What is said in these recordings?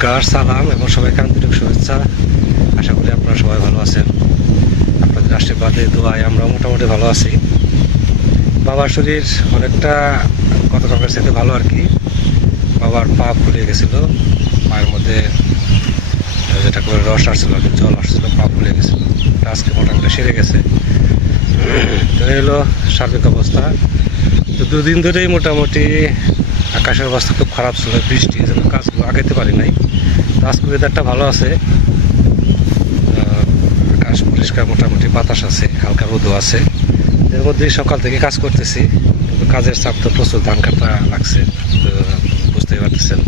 নমস্কার, সালাম এবং সবাইকে আন্তরিক শুভেচ্ছা। আশা করি আপনারা সবাই ভালো আছেন। আপনাদের আশীর্বাদে দোয়ায় আমরা মোটামুটি ভালো আছি। বাবার শরীর অনেকটা গত কালকের সাথে ভালো আর কি। বাবার পা ফুলে গেছিল, পায়ের মধ্যে যেটা করে রস আসছিল আর কি, জল আসছিল, পা ফুলে গেছিল। আজকে মোটামুটি সেরে গেছে। তো এই হলো সার্বিক অবস্থা। তো দুদিন ধরেই মোটামুটি আকাশের অবস্থা খুব খারাপ ছিল, বৃষ্টি, এই জন্য কাজগুলো আগাইতে পারি নাই। আজকে ওয়েদারটা ভালো আছে, আকাশ পরিষ্কার, মোটামুটি বাতাস আছে, হালকা রোদও আছে। এর মধ্যেই সকাল থেকে কাজ করতেছি, কিন্তু কাজের চাপ তো প্রচুর, ধান কাটা লাগছে, তো বুঝতেই পারতেছেন।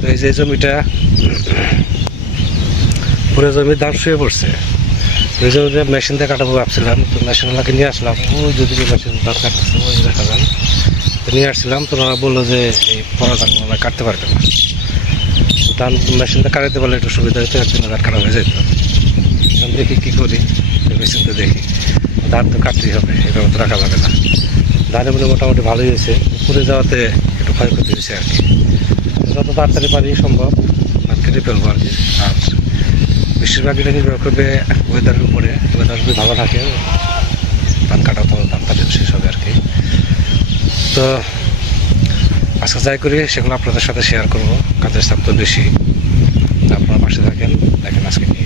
তো এই যে জমিটা, পুরো জমির ধান শুয়ে পড়ছে। ওই জমিটা মেশিন দিয়ে কাটাবো ভাবছিলাম, তো মেশিনওয়ালাকে নিয়ে আসলাম। ওই যদি মেশিন ধান কাটতেছে, ওই দেখা যান, তো নিয়ে আসছিলাম। তো ওরা বললো যে এই পরা ধানগুলো কাটতে পারবে না, ধান মেশিনটা কাটাতে পারলে একটু সুবিধা হতো, একদিন ধান কাটা হয়ে যেত। দেখি কী করি, মেশিনটা দেখি। ধান তো কাটতেই হবে, এভাবে তো রাখা যাবে না। ধানের মধ্যে মোটামুটি ভালোই হয়েছে, পুড়ে যাওয়াতে একটু ক্ষয়ক্ষতি হয়েছে আর কি। যত তাড়াতাড়ি পারি সম্ভব ধান কেটে ফেলবো আর কি। আর বেশিরভাগ এটা নির্ভর করবে ওয়েদারের উপরে। ওয়েদার যদি ভালো থাকে ধান কাটা তো তাড়াতাড়ি শেষ হবে আর কি। তো আজকে যাই করি সেগুলো আপনাদের সাথে শেয়ার করবো। কাজের চাপ তো বেশি, আপনারা পাশে থাকেন, দেখেন আজকে কি।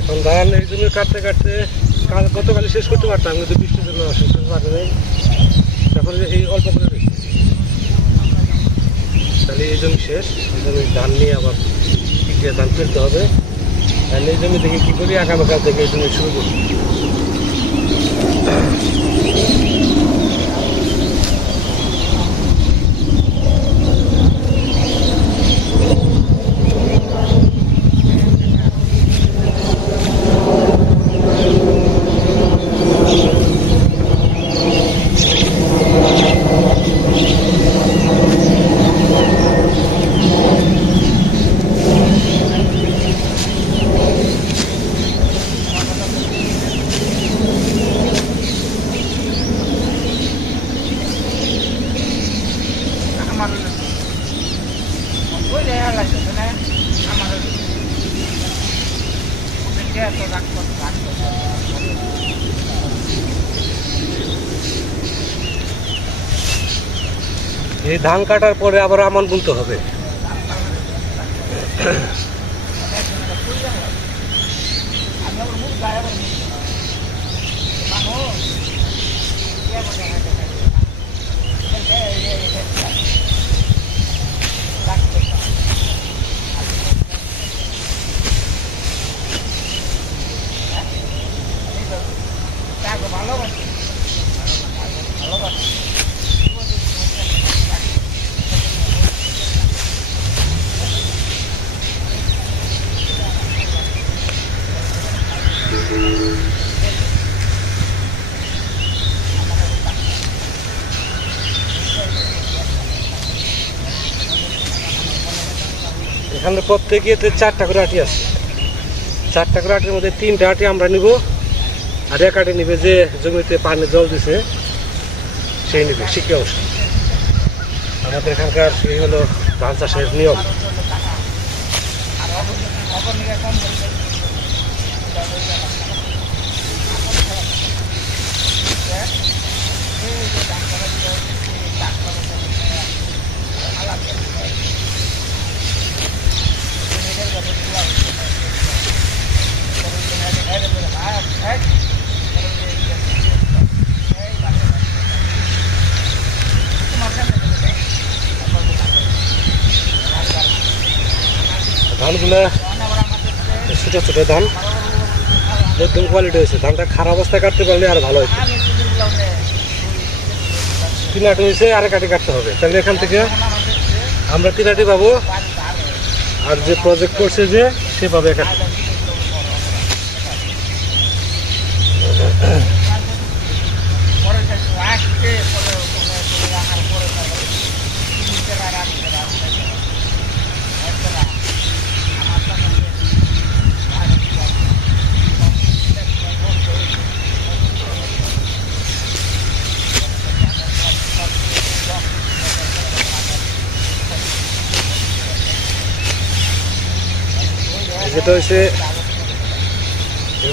এখন ধান এই জন্য কাটতে কাটতে গতকালই শেষ করতে পারতাম, কিন্তু বৃষ্টির জন্য শেষ করতে পারতে নাই। তারপরে এই অল্প করে রয়েছে, তাহলে এই জমি শেষ। এই জমি ধান নিয়ে আবার টিকিয়ে ধান ফেলতে হবে। তাহলে এই জমি থেকে কী করি, আগামীকাল থেকে এই জমি শুরু করি। এই ধান কাটার পরে আবার আমান বুনতে হবে। এখানে প্রত্যেকে 4টা করে আটি আছে। 4টা করে আটির মধ্যে 3টা আটি আমরা নিব, আর এক আটি নিবে যে জমিতে পানি জল দিছে সেই নিবে, শিখে অংশ। আমাদের এখানকার এই হলো ধান চাষের নিয়ম। ধানগুলা ছোটো ছোটো ধান, মধ্যম কোয়ালিটি হয়েছে। ধানটা খারাপ অবস্থায় কাটতে পারলে আর ভালো হয়েছে। 3 আটি হয়েছে, আরেক আটি কাটতে হবে। তাহলে এখান থেকে আমরা 3 আটি পাবো, আর যে প্রজেক্ট করছে যে সে পাবে 1 আটি। যেটা হচ্ছে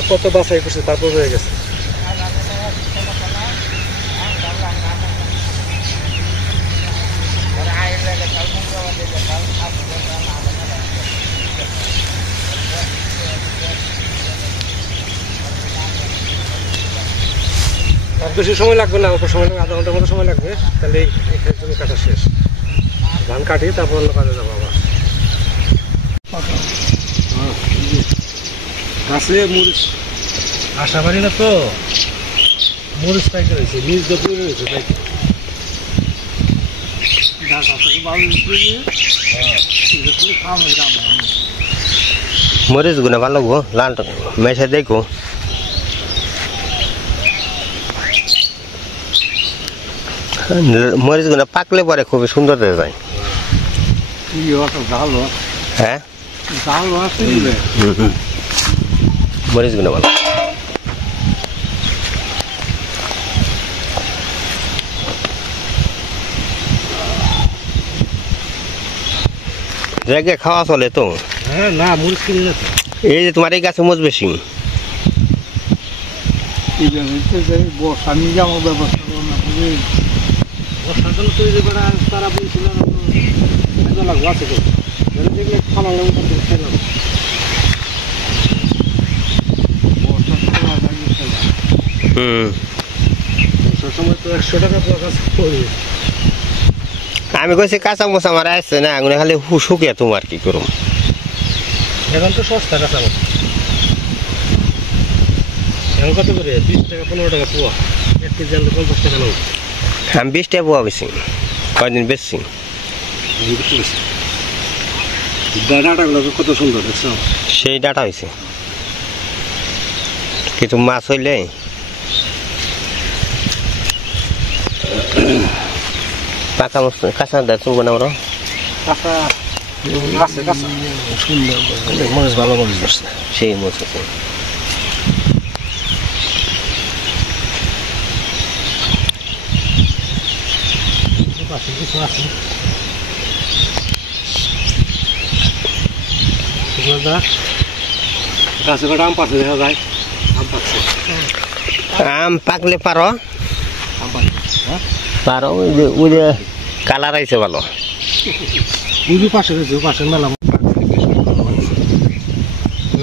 কত বাছাই করছে তারপর হয়ে গেছে। আর বেশি সময় লাগবে না, অল্প সময় লাগবে, আধা ঘন্টার মতো সময় লাগবে। তাহলে এখানে জমি কাটা শেষ। ধান কাটি তারপর অন্য কাজে যাবো আবার। গাছে মরিচ আশা পারি না তো, মরিচ পাইতে রয়েছে, নিজ দপি রয়েছে তাই মরিচ গুলো ভালো গো, লাল মেশে দেখো। মরিচ গুলো পাকলে পরে খুবই সুন্দর হয়ে যায়। হ্যাঁ মরিচ গুলো ভালো। জায়গায় খাওয়া চলে তো। হ্যাঁ না মরিচ কিনে না তো। এই যে তোমার এই গাছে মরিচ বেশি। বর্ষা নিয়ে যাওয়ার ব্যবস্থা করো না, বর্ষার জন্য তৈরি করা তারা বলছিল লাগবো আছে তো, দেখলে খাওয়া লাগবে খাই লাগবে। বর্ষার সময় তো 100 টাকা কাজ করি। আমি কইছি কাঁচা মোচা আমার আসছে না, এগুলো খালি শুকিয়ে তোমার কি করো। এখন তো সস্তা কাঁচা মোচা, এখন কত করে 20 টাকা 15 টাকা পোয়া, 1 কেজি আনলে 50 টাকা লাগবে। আমি 20 টাকা পোয়া বেশি, কয়দিন বেশি। ডাটাগুলো কত সুন্দর দেখছো, সেই ডাটা হয়েছে। কিছু মাছ হইলে কাঁচা মাছ কাঁচা চলবো না ওরা। কাঁচা আছে কাঁচা সুন্দর মরিচ, ভালো মরিচ ধরছে সেই মাছ আছে। কিছু আছে গাছে কটা আম পাচ্ছে দেখা যায়, আম পাচ্ছে। আম পাকলে পারো, আম পাচ্ছে পারো। ওই যে কালার আইছে ভালো। বুঝু পাশে রয়েছে, পাশে মেলা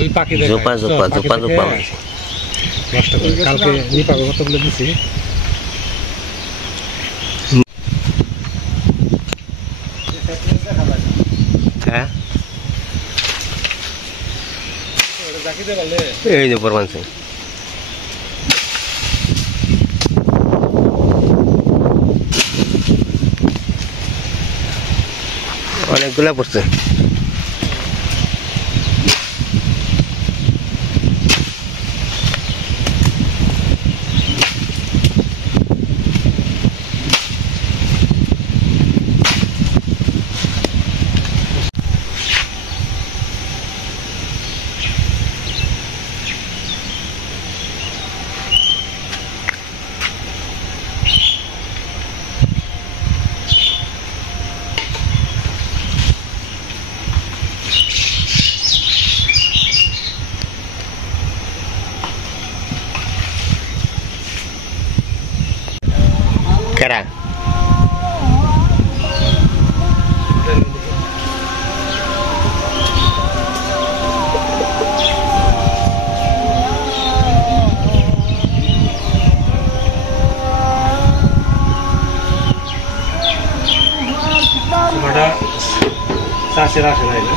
ওই পাখি জোপা জোপা জোপা জোপা নষ্ট করে। কালকে নিপাকে কতগুলো দিচ্ছি। হ্যাঁ এই যে পরমান সিং অনেকগুলা পড়ছে। কেরা চাষের আসে নাই না।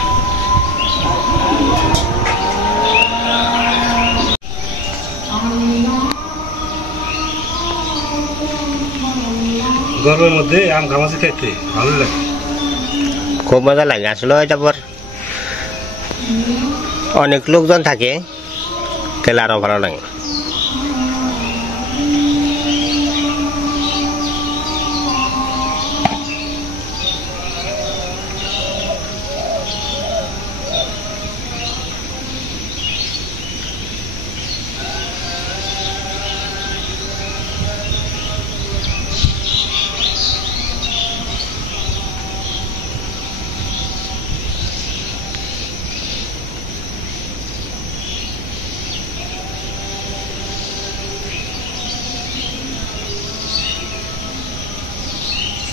গরমের মধ্যে আম ঘামাচি খাইতে ভালো লাগে, খুব মজা লাগে। আসলে তারপর অনেক লোকজন থাকে, তাহলে আরো ভালো লাগে।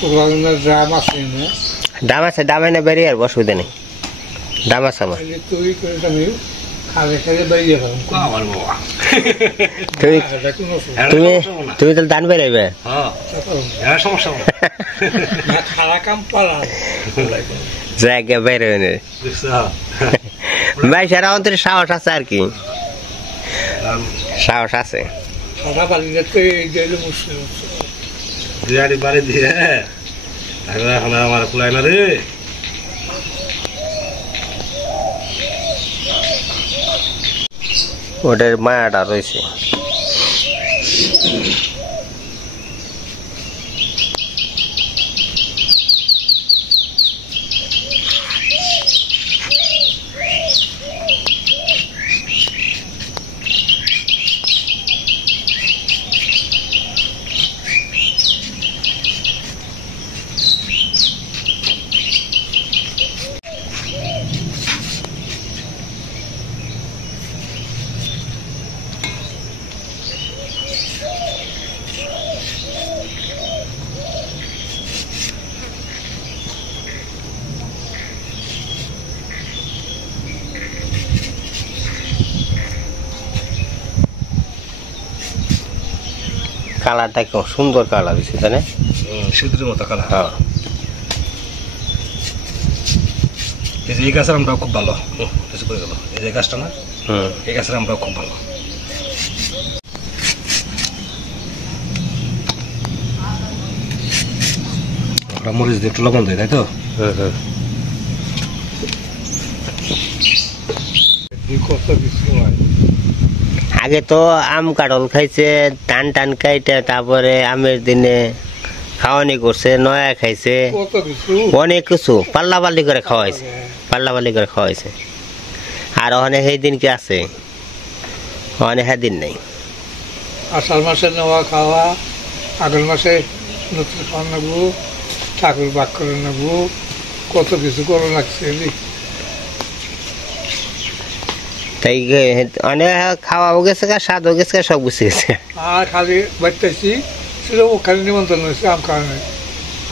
শুক্লার ড্রাম আছে না দাম আছে, দাম এনে বেরিয়ে আর অসুবিধা নেই, দাম আছে আমার। তৈরি করে আমি খালে খালে বেরিয়ে গেলাম। আমার বাবা তুমি কোনো তুমি তুমি তাহলে ধান বেরাইবে? হ্যাঁ সমস্যা না খালা কাম পালা জায়গা বের হয়ে ভাই সারা অন্তরে সাহস আছে আর কি, সাহস আছে। সাদা বালিটা তো এই গেলে মুশকিল হচ্ছে। বিরাটি বাড়ি দিয়ে এখন আমার কুলাই না রে। ওটার মায়াটা রয়েছে। কালারটা খুব সুন্দর কালার হয়েছে, তাই না? সিঁদুরের মতো কালার। হ্যাঁ, এই যে এই গাছের আমরাও খুব ভালো, কিছু করে গেল এই যে গাছটা না, হুম, এই গাছের আমরাও খুব ভালো। আমরা মরিচ দিয়ে একটু লবণ দিই, তাই তো? হুম, হুম। কত কিছু হয়। আগে তো আম কাটল খাইছে, টান টান খাইতে, তারপরে আমের দিনে খাওয়ানি করছে, নয়া খাইছে, কত কিছু অনেক কিছু পাল্লা পাল্লি করে খাওয়াইছে, পাল্লা পাল্লি করে খাওয়াইছে। আর ওখানে সেই দিন কি আছে, ওখানে সেদিন নেই। আষাঢ় মাসে নেওয়া খাওয়া, আগের মাসে নতুন খাওয়া নেবো, ঠাকুর বাক করে নেবো, কত কিছু করে লাগছে। তাই অনেক খাওয়াও গেছে, স্বাদও গেছে, সব গুছিয়ে গেছে। আর খালি বাড়তেছি ছিল খালি নিমন্ত্রণ হয়েছে আম খাওয়ানো,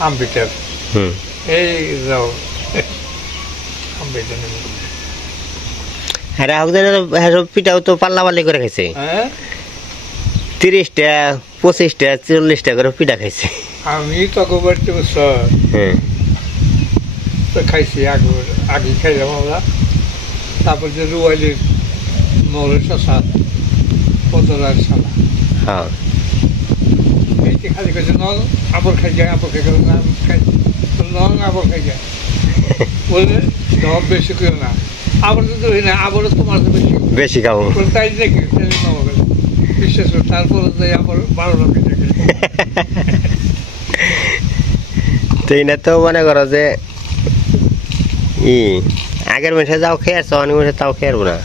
আম পিঠার। হুম, এই যাও আম পিঠা নিমন্ত্রণ। রাহুল পিঠাও তো পাল্লা পাল্লি করে খাইছে, হ্যাঁ 30টা 25টা 40টা করে পিঠা খাইছে। আমি তখন বাড়তে বছর হ্যাঁ, খাইছি, আগে খাইলাম আমরা। তারপর যে রুয়ালির মৌলের শশা পতলার সালা হ্যাঁ, এইটি খালি খাইছে নল আবর খাই যায়, আবর খাই গেল না খাই নল আবর খাই যায় বলে ঢপ বেশি করে না, আবার তো ধরি না, আবারও তোমার তো বেশি বেশি খাবো। তাই নাকি বিশ্বাস করে তারপরে যাই আবার 12 লাখ টাকা। তাই না, তো মনে করো যে আগের মাসে যাও খেয়ে আসছো, অনেক মাসে তাও খেয়ে না।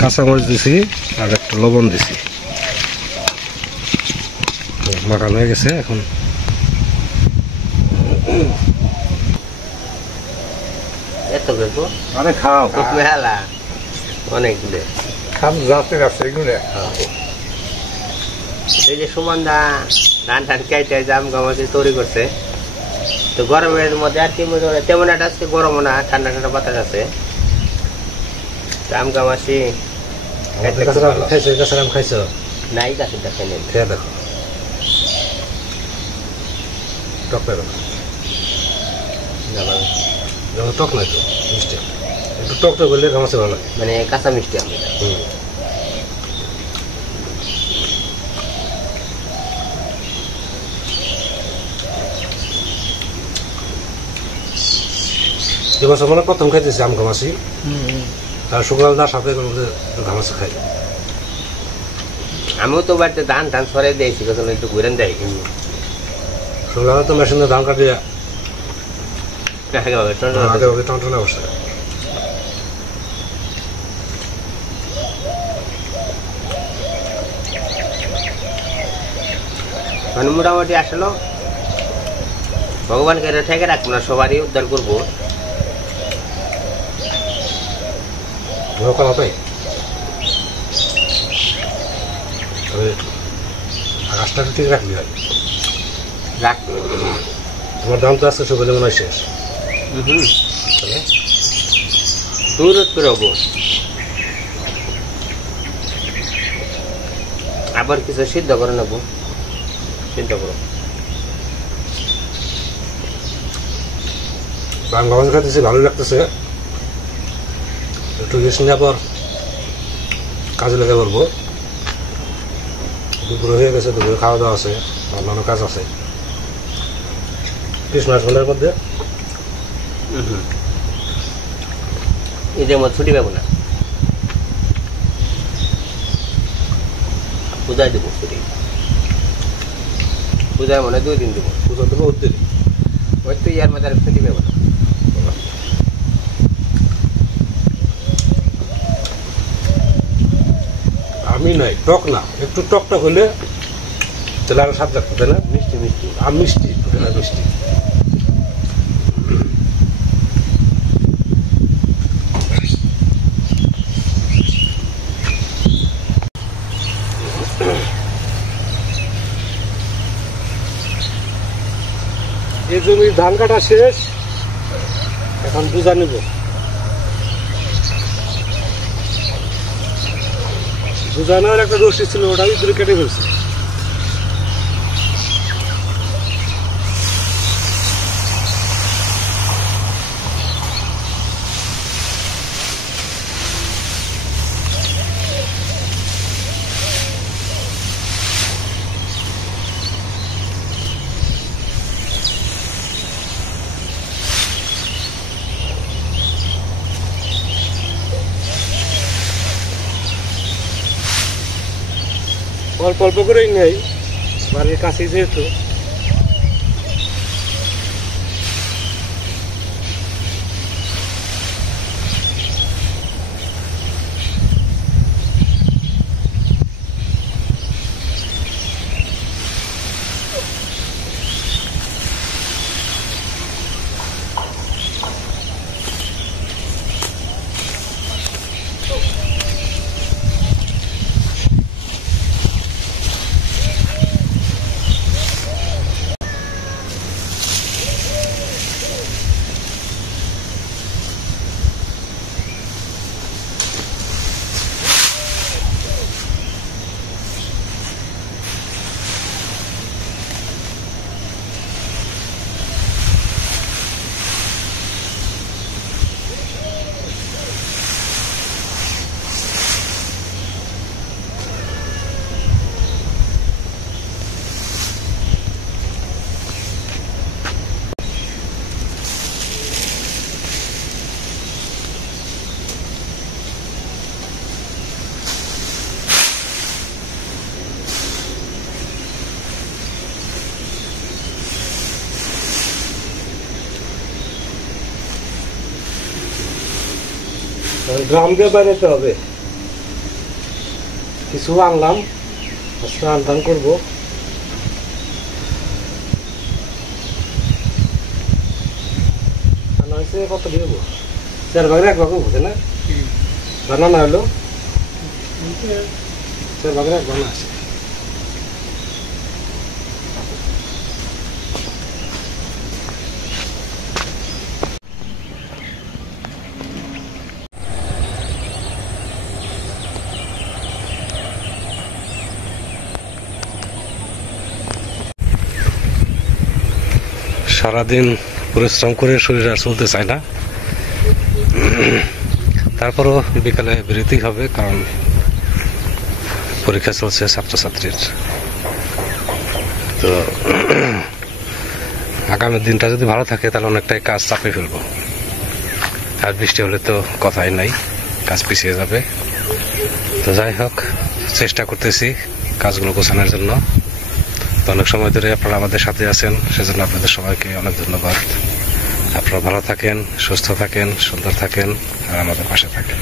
কাঁচামরিচ দিছি আর একটু লবণ দিছি, মাখানো হয়ে গেছে। এখন এত কিছু আরে খাও, মেলা অনেক দূরে। খাম জাতের আছে এগুলো। এই যে সুমনদা ধান টান কেটে জাম গামাতে তৈরি করছে, তো গরমের মধ্যে আর কি মনে হয় তেমন একটা আজকে গরমও না, ঠান্ডা ঠান্ডা বাতাস আছে। জাম গামাছি খাইছো, গাছের আম খাইছো? নাই, গাছের দেখে নেই। খেয়ে দেখো, টক পাবে না, যেমন টক নাই তো মিষ্টি, একটু টক টক করলে গামাছে ভালো লাগে। মানে কাঁচা মিষ্টি আমি এবছর মানে প্রথম খাইতেছি আম ঘামাছি, আর শুক্লাল দার সাথে ঘামাছি খাই। আমিও তো বাড়িতে ধান টান সরাই দিয়েছি, কখন একটু ঘুরেন দেয়। শুক্লাল তো মেশিনে ধান কাটিয়ে আগে আগে আগে টনটনে বসে। মানে মোটামুটি আসলো ভগবানকে ঠেকে রাখবো না, সবারই উদ্ধার করবো। আকাশটা মাছটা ঠিক রাখলি হয়। রাখ তোমার দাম তো আজকে সকালে মনে হয় শেষ। তাহলে দূর করে হবো। আবার কিছু সিদ্ধ করে নেবো, সিদ্ধ করো। বাংলা মাছ খাইতেছি, ভালোই লাগতেছে। একটু রেস্ট নিয়ে আবার কাজে লেগে পড়বো। দুপুরে হয়ে গেছে, দুপুরে খাওয়া দাওয়া আছে, অন্যান্য কাজ আছে। ক্রিসমাস বলের মধ্যে ঈদের মধ্যে ছুটি পাবো না, পূজায় দেবো ছুটি। পূজায় মনে হয় 2 দিন দেবো। পুজো দেবো উদ্দিন, ওই তো ইয়ার মধ্যে আর ছুটি পাবো না। আমি নাই টক না, একটু টকটক হলে তাহলে আরো স্বাদ লাগতো, তাই না? মিষ্টি মিষ্টি আর মিষ্টি, মিষ্টি। এই জমির ধান কাটা শেষ, এখন পূজা নিব। পূজা নেওয়ার একটা রশি ছিল, ওটা ভিতরে কেটে ফেলছে। অল্প অল্প করেই নেই, বাড়ির কাছেই যেহেতু। গ্রামকে বানাতে হবে, কিছু আনলাম, স্নান টান করবো। কত দিব? 4 ভাগের 1 ভাগ হচ্ছে না, বানানো হলো 4 ভাগের 1 বানা আছে। সারাদিন পরিশ্রম করে শরীর আর চলতে চায় না, তারপরও বিকালে বিরতি হবে, কারণ পরীক্ষা চলছে ছাত্রছাত্রীর। তো আগামী দিনটা যদি ভালো থাকে তাহলে অনেকটাই কাজ চাপে ফেলবো, আর বৃষ্টি হলে তো কথাই নাই, কাজ পিছিয়ে যাবে। তো যাই হোক, চেষ্টা করতেছি কাজগুলো গোছানোর জন্য। তো অনেক সময় ধরে আপনারা আমাদের সাথে আছেন, সেজন্য আপনাদের সবাইকে অনেক ধন্যবাদ। আপনারা ভালো থাকেন, সুস্থ থাকেন, সুন্দর থাকেন, আর আমাদের পাশে থাকেন।